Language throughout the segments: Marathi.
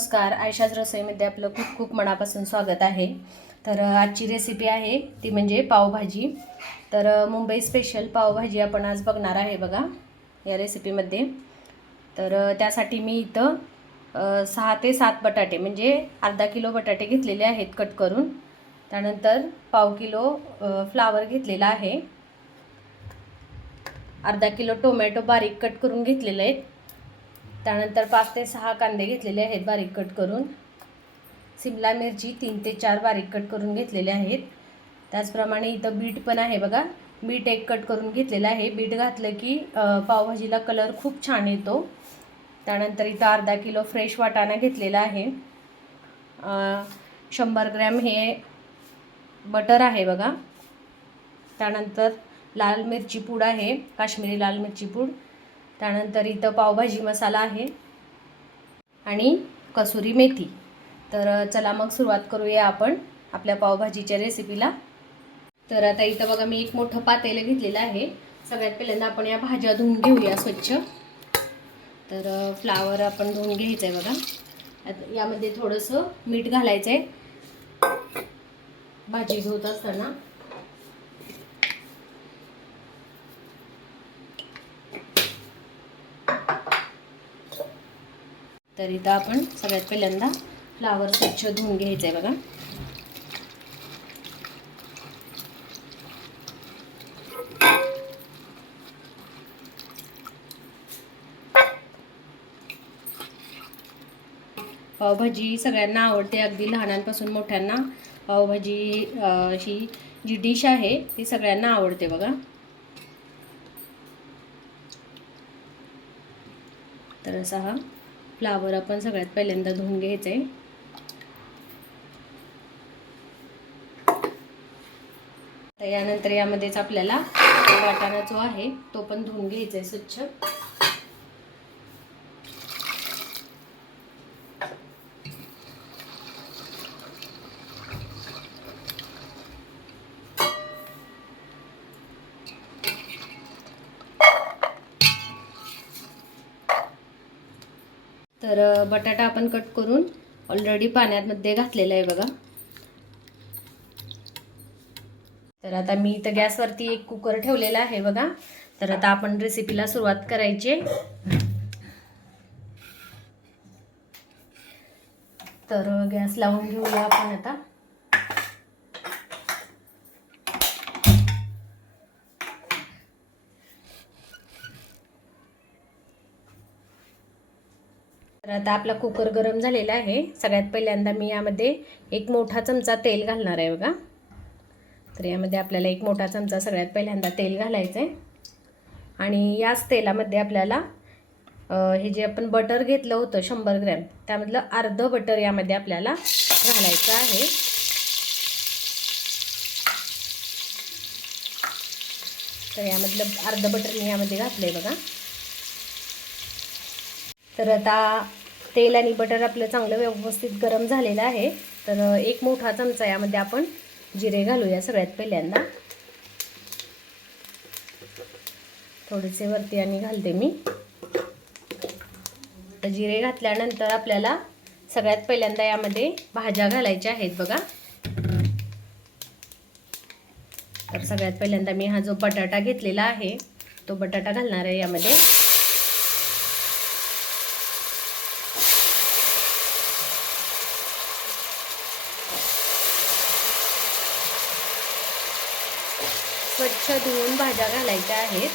नमस्कार. आयशाज रसोईमध्ये आपलं खूप खूप मनापासून स्वागत आहे. तर आजची रेसिपी आहे ती म्हणजे पावभाजी. तर मुंबई स्पेशल पावभाजी आपण आज बघणार आहे बघा या रेसिपीमध्ये. तर त्यासाठी मी इथं 6 ते 7 बटाटे म्हणजे अर्धा किलो बटाटे घेतलेले आहेत कट करून. त्यानंतर पाव किलो फ्लावर घेतलेला आहे. अर्धा किलो टोमॅटो बारीक कट करून घेतलेले आहेत. त्यानंतर 5 ते 6 कांदे घेतलेले आहेत बारीक कट करून. सिमला मिरची 3 ते 4 बारीक कट करून घेतलेले आहेत. त्याचप्रमाणे इथं बीट पण आहे बघा. बीट एक कट करून घेतलेला आहे. बीट घातलं की पावभाजीला कलर खूप छान येतो. त्यानंतर इथं अर्धा किलो फ्रेश वाटाणा घेतलेला आहे. 100 ग्रॅम हे बटर आहे बघा. त्यानंतर लाल मिरची पूड आहे, काश्मीरी लाल मिरची पूड. त्यानंतर इथं पावभाजी मसाला आहे आणि कसुरी मेथी. तर चला मग सुरुवात करूया आपण आपल्या पावभाजीच्या रेसिपीला. तर आता इथं बघा मी एक मोठं पातेलं घेतलेलं आहे. सगळ्यात पहिल्यांदा आपण या भाज्या धुवून घेऊया स्वच्छ. तर फ्लावर आपण धुवून घ्यायचं आहे बघा. यामध्ये थोडंसं मीठ घालायचं आहे भाजी धुवत असताना. तर इथं आपण सगळ्यात पहिल्यांदा फ्लावर स्वच्छ धुवून घ्यायचं आहे बघा. पावभाजी सगळ्यांना आवडते, अगदी लहानांपासून मोठ्यांना. पावभाजी अशी जी डिश आहे ती सगळ्यांना आवडते बघा. तर असा हा फ्लावर आपण सगळ्यात पहिल्यांदा धुवून घ्यायचा आहे. तर यानंतर यामध्येच आपल्याला वाटाणा जो आहे तो पण धुवून घ्यायचा आहे स्वच्छ. तर बटाटा आपण कट करून ऑलरेडी पाण्यामध्ये घातलेला आहे बघा. तर आता मी इथं गॅसवरती एक कुकर ठेवलेला आहे बघा. तर आता आपण रेसिपीला सुरुवात करायची. तर गॅस लावून घेऊया आपण आता. तर आता आपला कुकर गरम झालेला आहे. सगळ्यात पहिल्यांदा मी यामध्ये एक मोठा चमचा तेल घालणार आहे बघा. तर यामध्ये आपल्याला एक मोठा चमचा सगळ्यात पहिल्यांदा तेल घालायचं आहे. आणि याच तेलामध्ये आपल्याला हे जे आपण बटर घेतलं होतं 100 ग्रॅम त्यामधलं अर्ध बटर यामध्ये आपल्याला घालायचं आहे. तर यामधलं अर्ध बटर मी यामध्ये घातलंय बघा. तर आता तेल आणि बटर आपलं चांगलं व्यवस्थित गरम झालेलं आहे. तर एक मोठा चमचा यामध्ये आपण जिरे घालूया सगळ्यात पहिल्यांदा. थोडेसे वरती आणि घालते मी. तर जिरे घातल्यानंतर आपल्याला सगळ्यात पहिल्यांदा यामध्ये भाज्या घालायच्या आहेत बघा. तर सगळ्यात पहिल्यांदा मी हा जो बटाटा घेतलेला आहे तो बटाटा घालणार आहे यामध्ये. स्वच्छ धुवून भाज्या घालायच्या आहेत.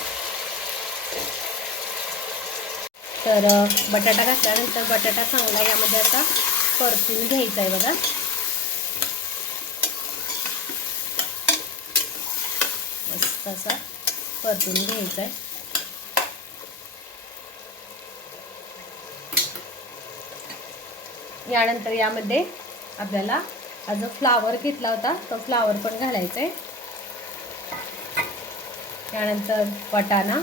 तर बटाटा घातल्यानंतर बटाटा चांगला यामध्ये आता परतून घ्यायचा आहे बघा. मस्त असा परतून घ्यायचा आहे. यानंतर यामध्ये आपल्याला हा जो फ्लावर घेतला होता तो फ्लावर पण घालायचा आहे. त्यानंतर वाटाणा.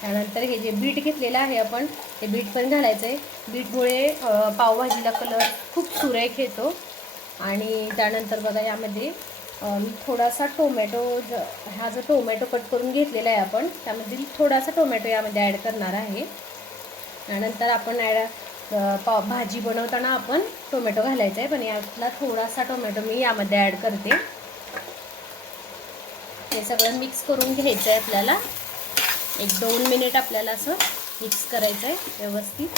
त्यानंतर हे जे बीट घेतलेलं आहे आपण ते बीट पण घालायचं आहे. बीटमुळे पावभाजीला कलर खूप सुरेख येतो. आणि त्यानंतर बघा यामध्ये मी थोडासा टोमॅटो हा जो टोमॅटो कट करून घेतलेला आहे आपण त्यामध्ये थोडासा टोमॅटो यामध्ये ॲड करणार आहे. त्यानंतर आपण भाजी बनवताना आपण टोमॅटो घालायचा आहे, पण यातला थोडासा टोमॅटो मी यामध्ये ॲड करते. हे सगळं मिक्स करून घ्यायचं आहे आपल्याला. 1-2 मिनिट आपल्याला असं मिक्स करायचं आहे व्यवस्थित.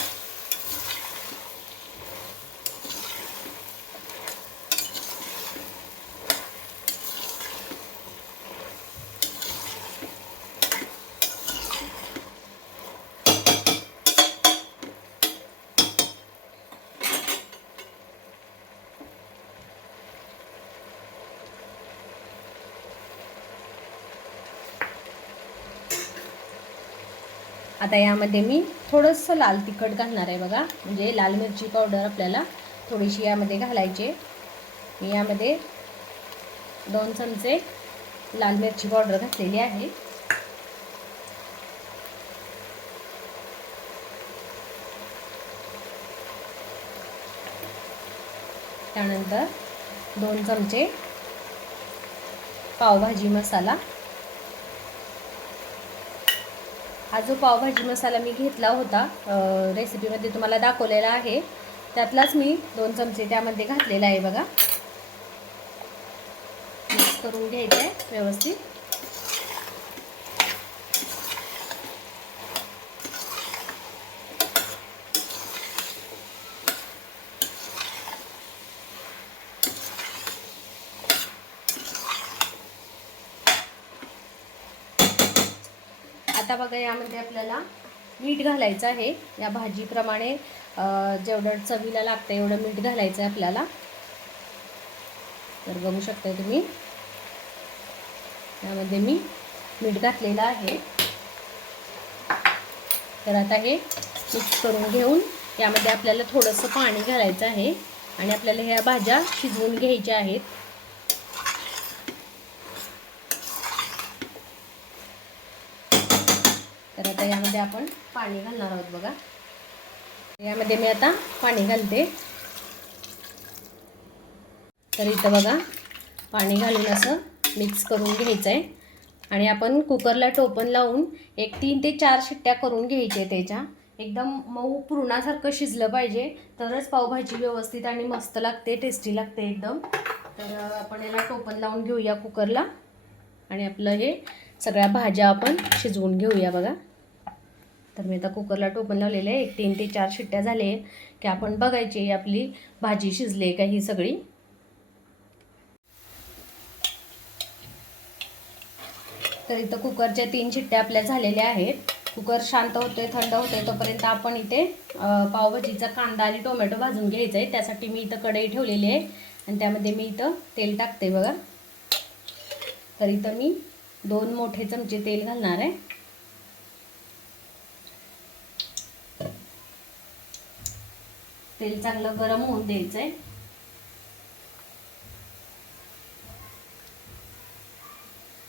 आता यामध्ये मी थोडंसं लाल तिखट घालणार आहे बघा, म्हणजे लाल मिरची पावडर आपल्याला थोडीशी यामध्ये घालायची. मी यामध्ये 2 चमचे लाल मिरची पावडर घातलेली आहे. त्यानंतर 2 चमचे पावभाजी मसाला. हा जो पावभाजी मसाला मी घेतला होता रेसिपीमध्ये तुम्हाला दाखवलेला आहे, त्यातलाच मी 2 चमचे त्यामध्ये घातलेला आहे बघा. मिक्स करून घ्यायचं आहे व्यवस्थित. आता बघा यामध्ये आपल्याला मीठ घालायचं आहे. या भाजीप्रमाणे जेवढं चवीला लागतं एवढं मीठ घालायचं आहे आपल्याला. तर बघू शकता तुम्ही यामध्ये मी मीठ घातलेलं आहे. तर आता हे मिक्स करून घेऊन यामध्ये आपल्याला थोडंसं पाणी घालायचं आहे आणि आपल्याला ह्या भाज्या शिजवून घ्यायच्या आहेत. तर आता यामध्ये आपण पाणी घालणार आहोत बघा. यामध्ये मी आता पाणी घालते. तर इथं बघा पाणी घालून असं मिक्स करून घ्यायचं आहे आणि आपण कुकरला टोपण लावून 3 ते 4 शिट्ट्या करून घ्यायच्या. त्याच्या एकदम मऊ पुरणासारखं शिजलं पाहिजे, तरच पावभाजी व्यवस्थित आणि मस्त लागते, टेस्टी लागते एकदम. तर आपण याला टोपण लावून घेऊया कुकरला आणि आपलं हे सगळ्या भाज्या आपण शिजवून घेऊया बघा. तर मी आता कुकरला टोपण लावलेलं आहे. 3 ते 4 शिट्ट्या झाले की आपण बघायची आपली भाजी शिजली का ही सगळी. तर इथं कुकरच्या 3 शिट्ट्या आपल्या झालेल्या आहेत. कुकर शांत होते, थंड होते तोपर्यंत आपण इथे पावभाजीचा कांदा आणि टोमॅटो भाजून घ्यायचा आहे. त्यासाठी मी इथं कढई ठेवलेली आहे आणि त्यामध्ये मी इथं तेल टाकते बघा. तर इथं मी 2 मोठे चमचे तेल घालणार आहे. तेल चांगलं गरम होऊन द्यायचं आहे.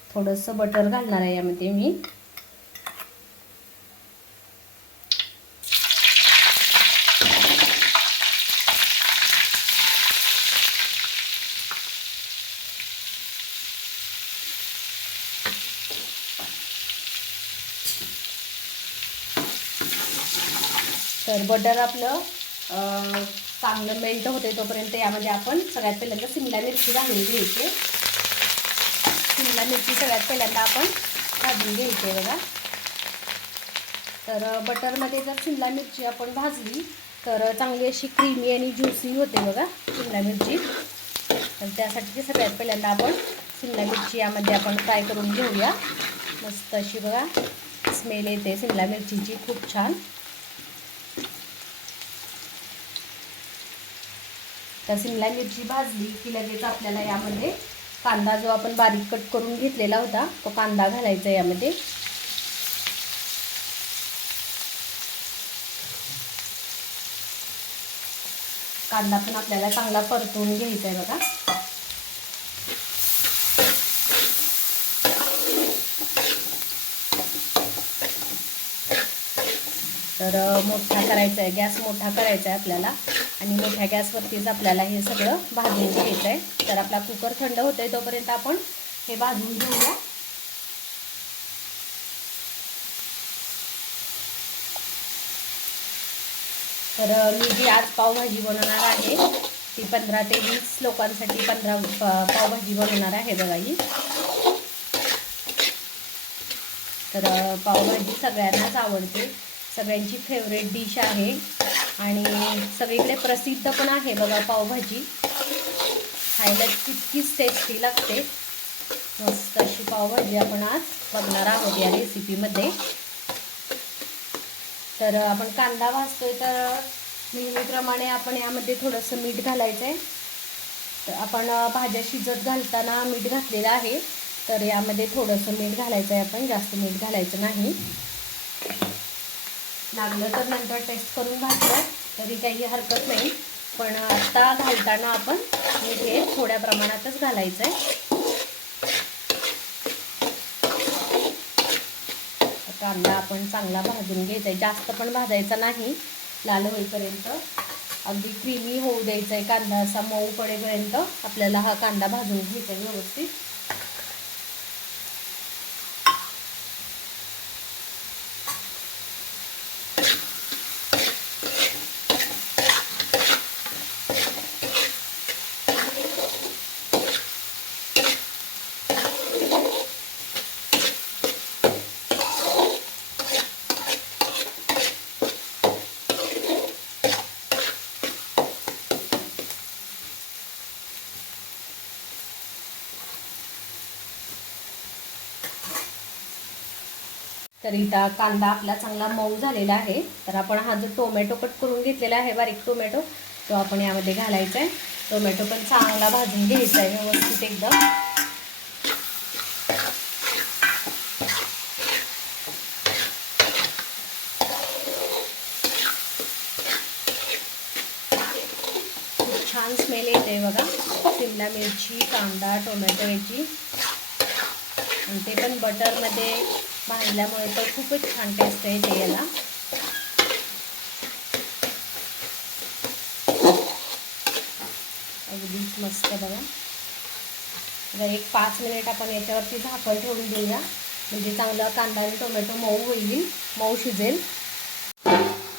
थोडंसं बटर घालणार आहे यामध्ये मी. तर बटर आपलं चांगलं मेल्ट होते तोपर्यंत यामध्ये आपण सगळ्यात पहिल्यांदा शिमला मिरची घालून घ्यायची. शिमला मिरची सगळ्यात पहिल्यांदा आपण भाजून घ्यायची बघा. तर बटरमध्ये जर शिमला मिरची आपण भाजली तर चांगली अशी क्रीमी आणि ज्युसी होते बघा शिमला मिरची. तर त्यासाठी सगळ्यात पहिल्यांदा आपण शिमला मिरची यामध्ये आपण फ्राय करून घेऊया. मस्त अशी बघा स्मेल येते शिमला मिरचीची, खूप छान. तर शिमला मिरची भाजली की लगेच आपल्याला यामध्ये कांदा जो आपण बारीक कट करून घेतलेला होता तो कांदा घालायचा यामध्ये. कांदा पण आपल्याला चांगला परतवून घ्यायचा आहे बघा. तर मोठा करायचा आहे, गॅस मोठा करायचा आहे आपल्याला आणि मोठ्या गॅसवरतीच आपल्याला हे सगळं भाजून घ्यायचं आहे. तर आपला कुकर थंड होतोय तोपर्यंत आपण हे भाजून घेऊया. तर मी जी आज पावभाजी बनवणार आहे ती 15 ते 20 लोकांसाठी 15 पावभाजी बनवणार आहे बघा ही. तर पावभाजी सगळ्यांनाच आवडते, सगळ्यांची फेवरेट डिश आहे आणि सगळीकडे प्रसिद्ध पण आहे बघा पावभाजी. खायला तितकीच टेस्टी लागते. मस्त अशी पावभाजी आपण आज बघणार आहोत या रेसिपीमध्ये. तर आपण कांदा भाजतोय तर नेहमीप्रमाणे आपण यामध्ये थोडंसं मीठ घालायचं आहे. तर आपण भाज्या शिजत घालताना मीठ घातलेलं आहे, तर यामध्ये थोडंसं मीठ घालायचं आहे. आपण जास्त मीठ घालायचं नाही. लागलं तर नंतर टेस्ट करून घातलं तरी काही हरकत नाही, पण आत्ता घालताना आपण मीठ हे थोड्या प्रमाणातच घालायचं आहे. कांदा आपण चांगला भाजून घ्यायचा आहे, जास्त पण भाजायचा नाही, लाल होईपर्यंत. अगदी क्रीमी होऊ द्यायचा आहे कांदा, असा मऊ पडेपर्यंत आपल्याला हा कांदा भाजून घ्यायचा आहे व्यवस्थित. तर इथं कांदा आपला चांगला मऊ झालेला आहे. तर आपण हा जो टोमॅटो कट करून घेतलेला आहे, बारीक टोमॅटो, तो आपण यामध्ये घालायचा आहे. टोमॅटो पण चांगला भाजून घ्यायचा आहे व्यवस्थित एकदम. खूप छान स्मेल येते बघा, शिमला मिरची, कांदा, टोमॅटो याची, आणि ते पण बटरमध्ये भाजल्यामुळे तर खूपच छान टेस्ट येते याला. अगदीच मस्त बघा. एक 5 मिनिट आपण याच्यावरती झाकण ठेवून देऊया, म्हणजे चांगला कांदा आणि टोमॅटो मऊ होईल, मऊ शिजेल.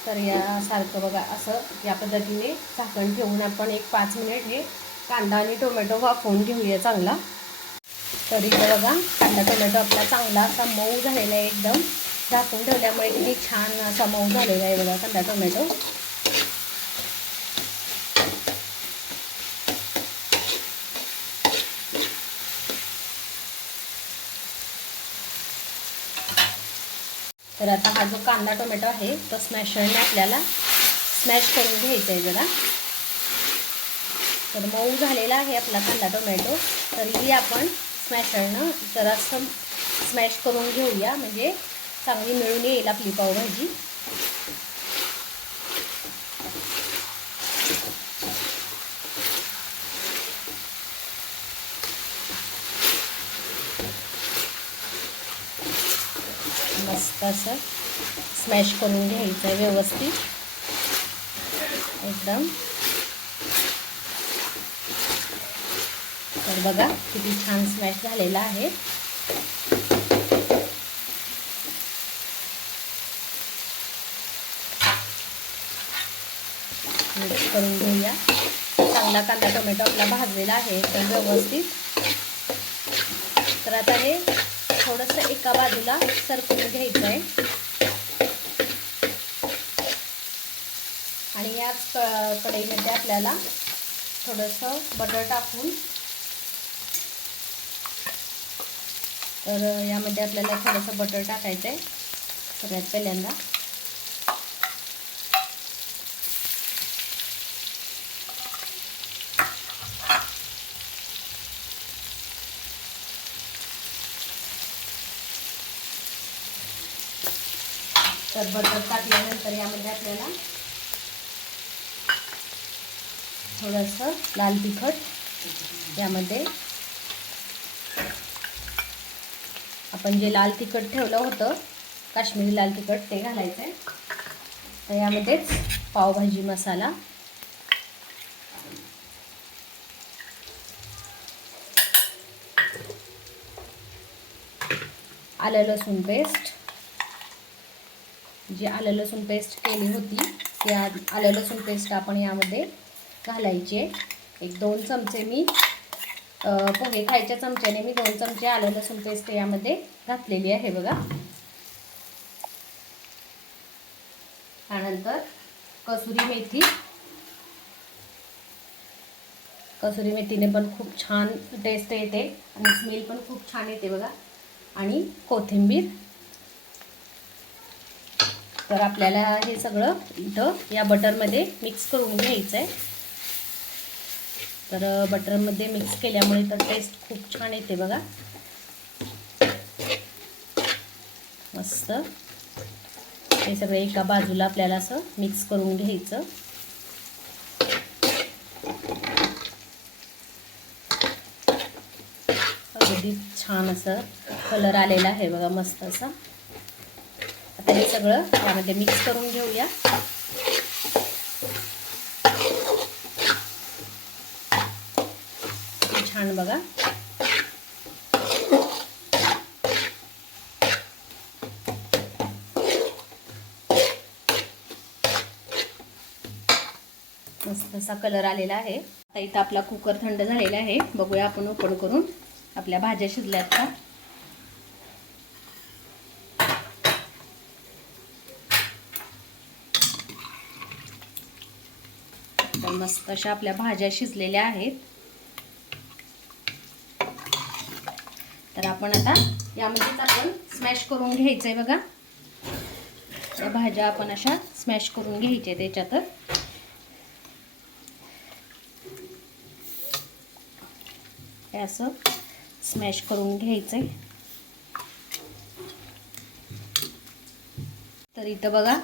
तर यासारखं बघा, असं या पद्धतीने झाकण ठेवून आपण एक 5 मिनिट हे कांदा आणि टोमॅटो वाफवून घेऊया चांगला. तर इथं बघा कांदा टोमॅटो आपला चांगला असा मऊ झालेला आहे एकदम. झाकून ठेवल्यामुळे किती छान असा मऊ झालेला आहे बघा कांदा टोमॅटो. तर आता हा जो कांदा टोमॅटो आहे तो स्मॅशरने आपल्याला स्मॅश करून घ्यायचा आहे जरा. तर मऊ झालेला आहे आपला कांदा टोमॅटो, तरीही आपण स्मॅशरनं जरासं स्मॅश करून घेऊया, म्हणजे चांगली मिळून येईल आपली पावभाजी. मस्त असं स्मॅश करून घ्यायचं आहे व्यवस्थित एकदम. तर बघा किती छान स्मॅश झालेला आहे. मिक्स करून घेऊया. चांगला कांदा टोमॅटो आपला भाजलेला आहे तर व्यवस्थित. तर आता हे थोडंसं एका बाजूला सरकवून घ्यायचं आहे आणि याच कढईमध्ये आपल्याला थोडंसं बटर टाकून, तर यामध्ये आपल्याला थोडंसं बटर टाकायचं आहे सगळ्यात पहिल्यांदा. तर बटर टाकल्यानंतर यामध्ये आपल्याला थोडंसं लाल तिखट, यामध्ये आपण जे लाल तिखट ठेवलं होतं काश्मीरी लाल तिखट ते घालायचं आहे. तर यामध्येच पावभाजी मसाला, आलं लसूण पेस्ट, जी आलं लसूण पेस्ट केली होती ती आलं लसूण पेस्ट आपण यामध्ये घालायची आहे. एक 2 चमचे मी पोहे खायच्या चमच्याने मी 2 चमचे आलं लसूण पेस्ट यामध्ये घातलेली आहे बघा. त्यानंतर कसुरी मेथीने पण खूप छान टेस्ट येते आणि स्मेल पण खूप छान येते बघा. आणि कोथिंबीर. तर आपल्याला हे सगळं इथं या बटरमध्ये मिक्स करून घ्यायचं आहे. तर बटरमध्ये मिक्स केल्यामुळे तर टेस्ट खूप छान येते बघा. मस्त हे सगळं एका बाजूला आपल्याला असं मिक्स करून घ्यायचं. अगदी छान असं कलर आलेला आहे बघा, मस्त असा. आता हे सगळं यामध्ये मिक्स करून घेऊया. छान बघा. मस्त असा कलर आलेला आहे. आता इथं आपला कुकर थंड झालेला आहे. बघूया आपण ओपन करून आपल्या भाज्या शिजल्यात का. तर मस्त अशा आपल्या भाज्या शिजलेल्या आहेत. तर आपण आता यामध्येच आपण स्मॅश करून घ्यायचंय बघा. या भाज्या आपण अशा स्मॅश करून घ्यायच्या त्याच्यात. असं स्मॅश करून घ्यायचंय. तर इथं बघा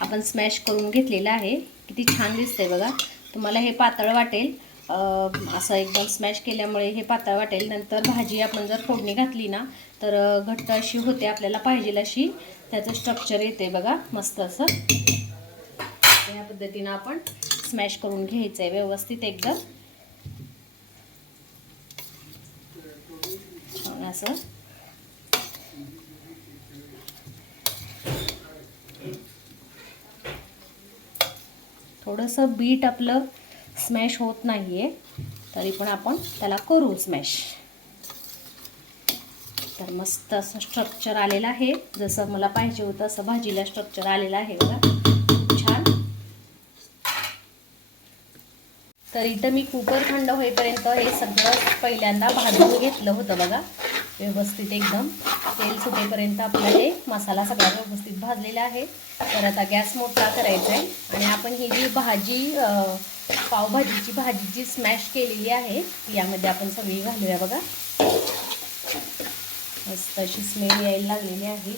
आपण स्मॅश करून घेतलेलं आहे. किती छान दिसतंय बघा. तुम्हाला हे पातळ वाटेल, असं एकदम स्मॅश केल्यामुळे हे पातळ वाटेल. नंतर भाजी आपण जर फोडणी घातली ना तर घट्ट अशी होते, आपल्याला पाहिजे अशी त्याचं स्ट्रक्चर येते बघा. मस्त असं या पद्धतीनं आपण स्मॅश करून घ्यायचं आहे व्यवस्थित एकदम छान असं. थोडंसं बीट आपलं स्मॅश होत नाही आहे, तरी पण आपण त्याला करू स्मॅश. तर मस्त असं स्ट्रक्चर आलेलं आहे, जसं मला पाहिजे होतं असं भाजीला स्ट्रक्चर आलेलं आहे बघा, छान. तर इथं मी कुकर थंड होईपर्यंत हे सगळं पहिल्यांदा भाजून घेतलं होतं बघा व्यवस्थित. एकदम तेल सुटेपर्यंत आपला हे मसाला सगळा व्यवस्थित भाजलेला आहे. तर आता गॅस मोठा करायचा आहे आणि आपण ही जी भाजी पावभाजीची भाजी जी स्मॅश केलेली आहे यामध्ये आपण सगळी घालूया बघा. मस्त अशी स्मेल यायला लागलेली आहे.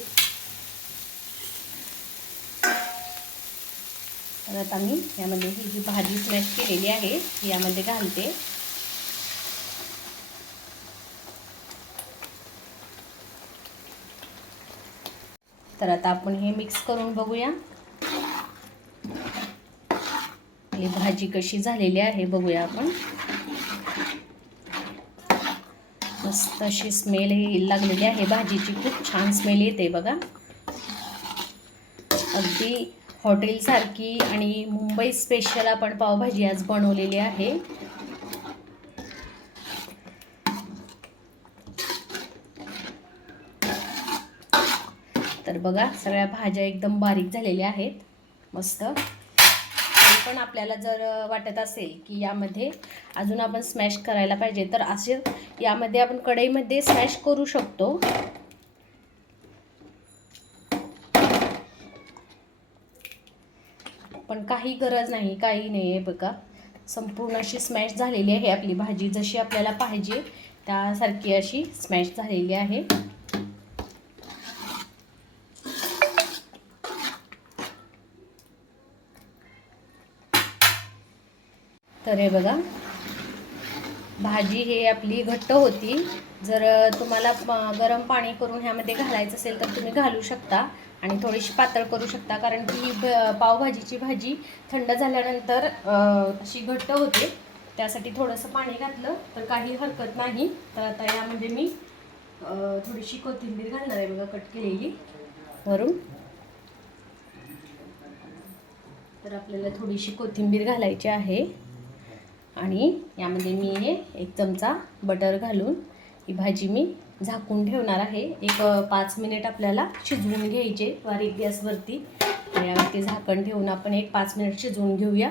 तर आता मी यामध्ये ही जी भाजी स्मॅश केलेली आहे ती यामध्ये घालते. तर आता आपण हे मिक्स करून बघूया ही भाजी कशी झालेली आहे, बघूया आपण. मस्त अशी स्मेल लागलेली आहे भाजीची, खूप छान स्मेल येते बघा. अगदी हॉटेलसारखी आणि मुंबई स्पेशल आपण पावभाजी आज बनवलेली आहे. तर बघा सगळ्या भाज्या एकदम बारीक झालेल्या आहेत मस्त. पण आपल्याला जर वाटत असेल की यामध्ये अजून आपण स्मॅश करायला पाहिजे तर असे यामध्ये आपण कढईमध्ये स्मॅश करू शकतो. पण काही गरज नाही, काही नाही आहे बघा. संपूर्ण अशी स्मॅश झालेली आहे आपली भाजी, जशी आपल्याला पाहिजे त्यासारखी अशी स्मॅश झालेली आहे. तर हे बघा भाजी हे आपली घट्ट होती. जर तुम्हाला गरम पाणी करून ह्यामध्ये घालायचं असेल तर तुम्ही घालू शकता आणि थोडीशी पातळ करू शकता, कारण की पावभाजीची भाजी थंड झाल्यानंतर अशी घट्ट होते. त्यासाठी थोडंसं पाणी घातलं तर काही हरकत नाही. तर आता यामध्ये मी थोडीशी कोथिंबीर घालणार आहे बघा, कट केलेली वरून. तर आपल्याला थोडीशी कोथिंबीर घालायची आहे आणि यामध्ये मी हे 1 चमचा बटर घालून ही भाजी मी झाकून ठेवणार आहे. एक 5 मिनिट आपल्याला शिजवून घ्यायचे बारीक गॅसवरती. यावरती झाकण ठेवून आपण एक 5 मिनिट शिजवून घेऊया.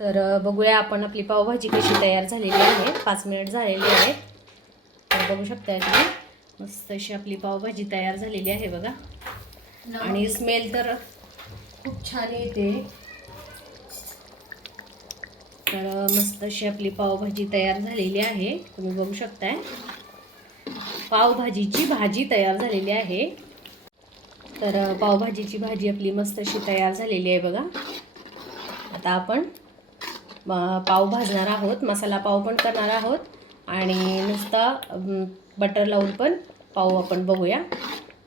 तर बघूया आपण आपली पावभाजी कशी तयार झालेली आहे. 5 मिनिट झालेली आहेत. तर बघू शकता की मस्त अशी आपली पावभाजी तयार झालेली आहे बघा. आणि स्मेल तर खूप छान येते. तर मस्त अशी आपली पावभाजी तयार झालेली आहे. तुम्ही बघू शकताय पावभाजीची भाजी तयार झालेली आहे. तर पावभाजीची भाजी आपली मस्त अशी तयार झालेली आहे बघा. आता आपण पाव भाजणार आहोत. मसाला पाव पण करणार आहोत आणि नुसता बटर लावून पण पाव आपण बघूया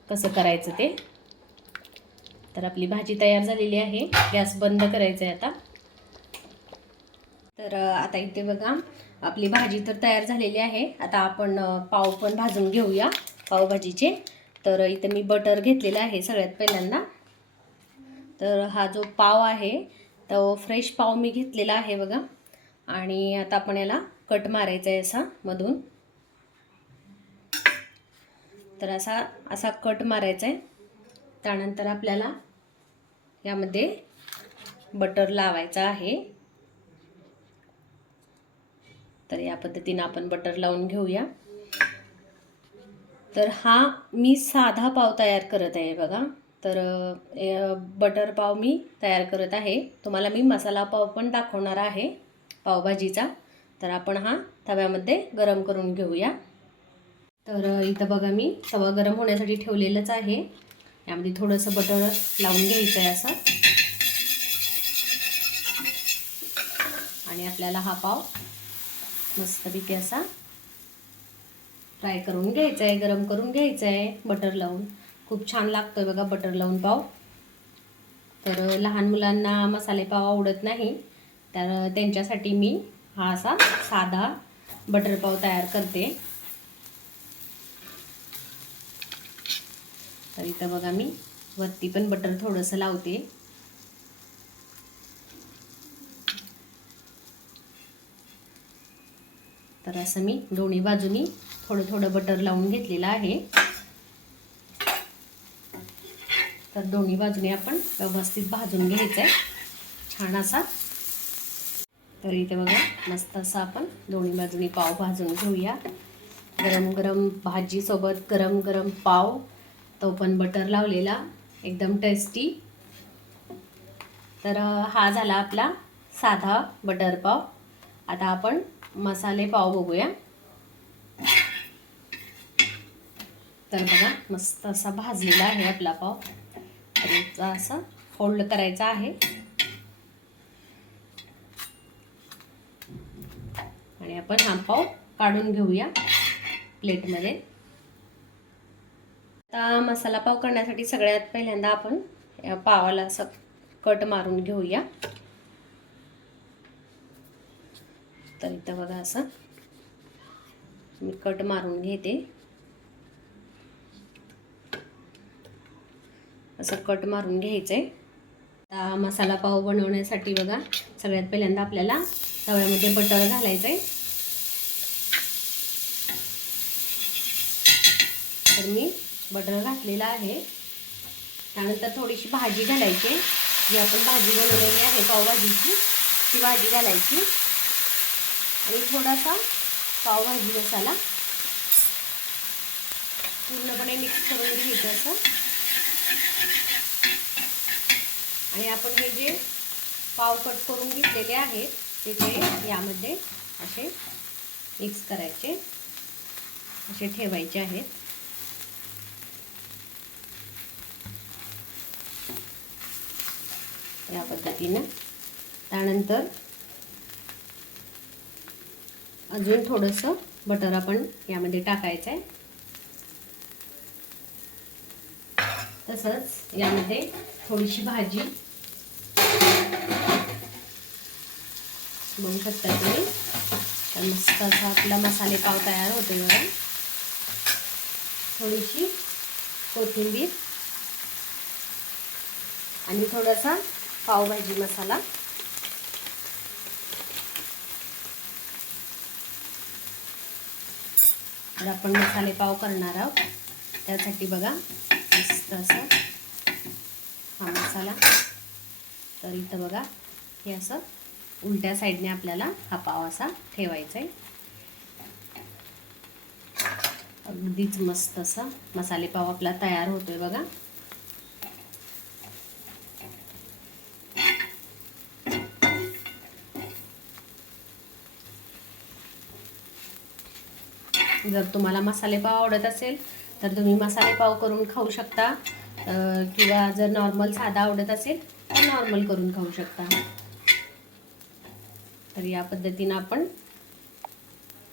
कसं करायचं ते. तर आपली भाजी तयार झालेली आहे. गॅस बंद करायचा आहे आता. तर आता इथे बघा आपली भाजी तर तयार झालेली आहे. आता आपण पाव पण भाजून घेऊया पावभाजीचे. तर इथे मी बटर घेतलेला आहे सगळ्यात पहिल्यांदा. तर हा जो पाव आहे तो फ्रेश पाव मी घेतलेला आहे बघा. आणि आता आपण याला कट मारायचा आहे असा मधून. तर असा कट मारायचा आहे. त्यानंतर आपल्याला यामध्ये बटर लावायचं आहे. तर या पद्धतीने आपण बटर लावून घेऊया. तर हा मी साधा पाव तयार करत आहे बघा. तर बटर पाव मी तयार करत आहे. तुम्हाला मी मसाला पाव पण दाखवणार आहे पावभाजीचा. तर आपण हा तव्यामध्ये गरम करून घेऊया. तर इथं बघा मी तवा गरम होण्यासाठी ठेवलेलंच आहे. यामध्ये थोडंसं बटर लावून घ्यायचं आहे असं. आणि आपल्याला हा पाव मस्तपैकी असा फ्राय करून घ्यायचा आहे, गरम करून घ्यायचा आहे बटर लावून. खूप छान लागतोय बघा बटर लावून पाव. तर लहान मुलांना मसाले पाव आवडत नाही, तर त्यांच्यासाठी मी हा असा साधा बटर पाव तयार करते. तर इथं बघा मी वरती पण बटर थोडंसं लावते. तर असं मी दोन्ही बाजूनी थोडं थोडं बटर लावून घेतलेलं आहे. तर दोन्ही बाजूने आपण व्यवस्थित भाजून घ्यायचं आहे छान असा. तर इथे बघा मस्त असा आपण दोन्ही बाजूनी पाव भाजून घेऊया. गरम गरम भाजीसोबत गरम गरम पाव, तो पण बटर लावलेला, एकदम टेस्टी. तर हा झाला आपला साधा बटर पाव. आता आपण मसाले पाव बघूया. तर बघा मस्त असा भाजलेला आहे आपला पाव. तर याचा असा फोल्ड करायचा आहे आणि आपण हा पाव काढून घेऊया प्लेटमध्ये. आता मसाला पाव करण्यासाठी सगळ्यात पहिल्यांदा आपण या पावाला असं कट मारून घेऊया. तर इथं बघा असं मी कट मारून घेते. असं कट मारून घ्यायचंय. आता मसाला पाव बनवण्यासाठी बघा सगळ्यात पहिल्यांदा आपल्याला तव्यामध्ये बटर घालायचंय. तर मी बटर घातलेला आहे. त्यानंतर थोडीशी भाजी घालायची, जी आपण भाजी बनवलेली आहे पावभाजीची ती भाजी घालायची. आणि थोडासा पावभाजी मसाला पूर्णपणे मिक्स करून घ्यायचं असं. आणि आपण हे जे पाव कट करून घेतलेले आहेत ते यामध्ये असे मिक्स करायचे, असे ठेवायचे आहेत. या पद्धतीने. त्यानंतर अजून थोडंसं बटर आपण यामध्ये टाकायचं आहे. तसंच यामध्ये थोडीशी भाजी बघू शकता तुम्ही. तर मस्त असा आपला मसाले पाव तयार होते बघा. थोडीशी कोथिंबीर आणि थोडासा पावभाजी मसाला. तर आपण मसाले पाव करणार आहोत, त्यासाठी बघा मस्त असा हा मसाला. तर इथं बघा हे असं उलट्या साईडने आपल्याला हा पाव असा ठेवायचा आहे. अगदीच मस्त असा मसाले पाव आपला तयार होतोय बघा. जर तुम्हाला मसाले पाव आवडत असेल तर तुम्ही मसाले पाव करून खाऊ शकता, किंवा जर नॉर्मल साधा आवडत असेल तर नॉर्मल करून खाऊ शकता. तर या पद्धतीने आपण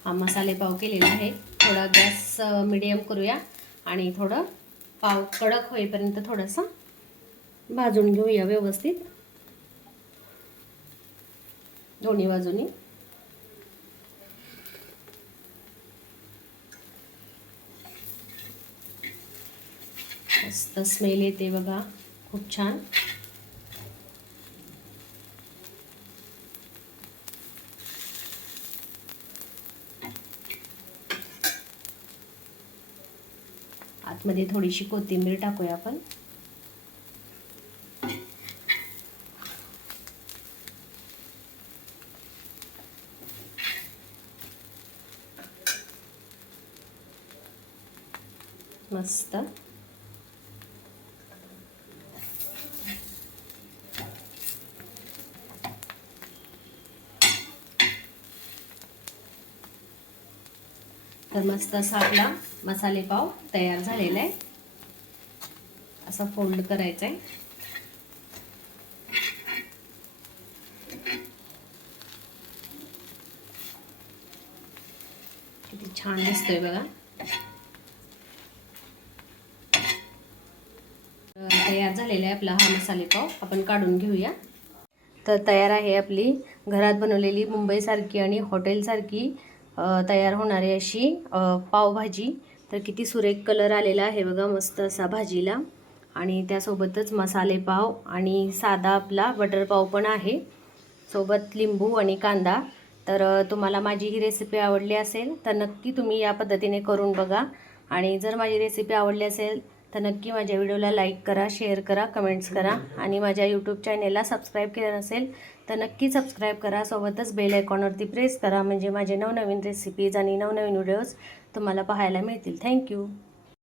हा मसाले पाव केलेला आहे. थोडा गॅस मीडियम करूया आणि थोडं पाव कडक होईपर्यंत थोडंसं भाजून घेऊया व्यवस्थित दोन्ही बाजूनी. मस्त स्मेल येते बघा, खूप छान. आतमध्ये थोडीशी कोथिंबीर टाकूया आपण. मस्त. तर मस्त असा आपला मसाले पाव तयार झालेला आहे. असा फोल्ड करायचा आहे. किती छान दिसतोय बघा. तयार झालेला आहे आपला हा मसाले पाव. आपण काढून घेऊया. तर तयार आहे आपली घरात बनवलेली मुंबईसारखी आणि हॉटेलसारखी तयार होणारी अशी पावभाजी. तर किती सुरेख कलर आलेला आहे बघा मस्त असा भाजीला. आणि त्यासोबतच मसाले पाव आणि साधा आपला बटर पाव पण आहे, सोबत लिंबू आणि कांदा. तर तुम्हाला माझी ही रेसिपी आवडली असेल तर नक्की तुम्ही या पद्धतीने करून बघा. आणि जर माझी रेसिपी आवडली असेल तर नक्की माझ्या व्हिडिओला लाईक करा, शेअर करा, कमेंट्स करा. आणि माझ्या यूट्यूब चॅनेलला सबस्क्राईब केलं नसेल तर नक्की सबस्क्राईब करा. सोबतच बेल आयकॉनवरती प्रेस करा, म्हणजे माझे नवनवीन रेसिपीज आणि नवनवीन व्हिडिओज तुम्हाला पाहायला मिळतील. थँक्यू.